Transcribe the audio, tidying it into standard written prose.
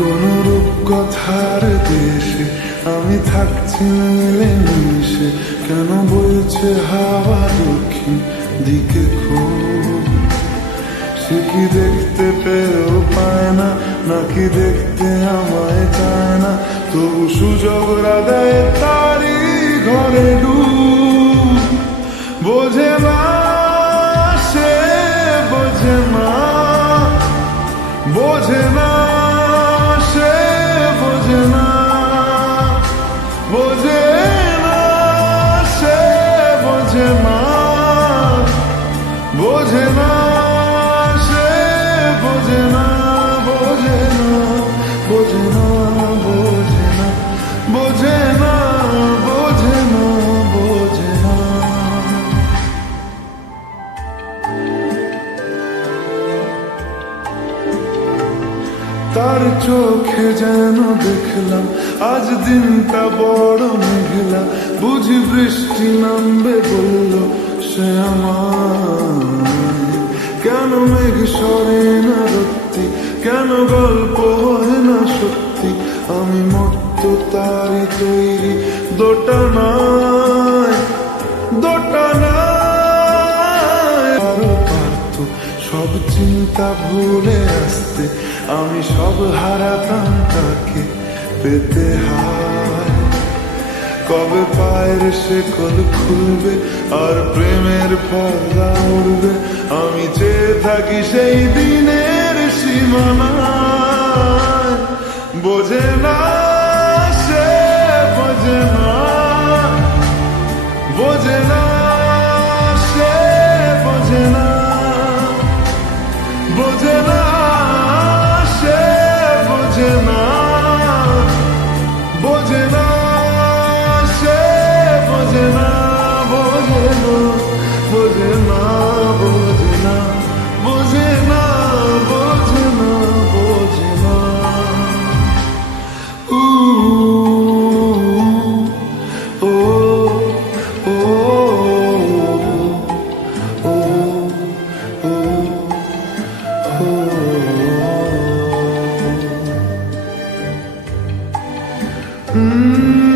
কোন রূপকথার দেশে আমি থাকছি মিলেমিশে, কেন বইছে হাওয়া দক্ষিণ দিকে খুব? সে কি দেখতে পেয়েও পায় না, নাকি দেখতে আমায় চায় না? তবু সুযোগ রাধায় তারি ঘরে ডুব। বোঝে না সে, বোঝে না, বোঝে না সে, বোঝে না, বোঝে না সে, বোঝে না, বোঝে না সে, বোঝে না, বোঝে না, বোঝে না, বোঝে না, বোঝে না, বোঝে না, বোঝে না। তার চোখে যেন দেখলাম আজ দিনটা বড় মেঘলা, বুঝি বৃষ্টি নামবে বলল সে আমায়। কেন মেঘ সরে না রত্তি, কেন গল্প হয় না সত্যি? আমি মত্ত তারি তৈরি দোটানায়, দোটানায়। আরো পারত সব চিন্তা ভুলে আসতে, আমি সব হারাতাম তাকে পেতে হায়। কবে পায়ের শেকল খুলবে আর প্রেমের পর্দা উড়বে? আমি চেয়ে থাকি সেই দিনের সীমানায়। বোঝে না সে, বোঝে না, বোঝে না সে, বোঝে না, বোঝে না সে, বোঝে না, বোঝে না সে, বোঝে না, বোঝে না, বোঝে না, বোঝে না, বোঝে না, বোঝে না, বোঝে না। ও ও ও ও ও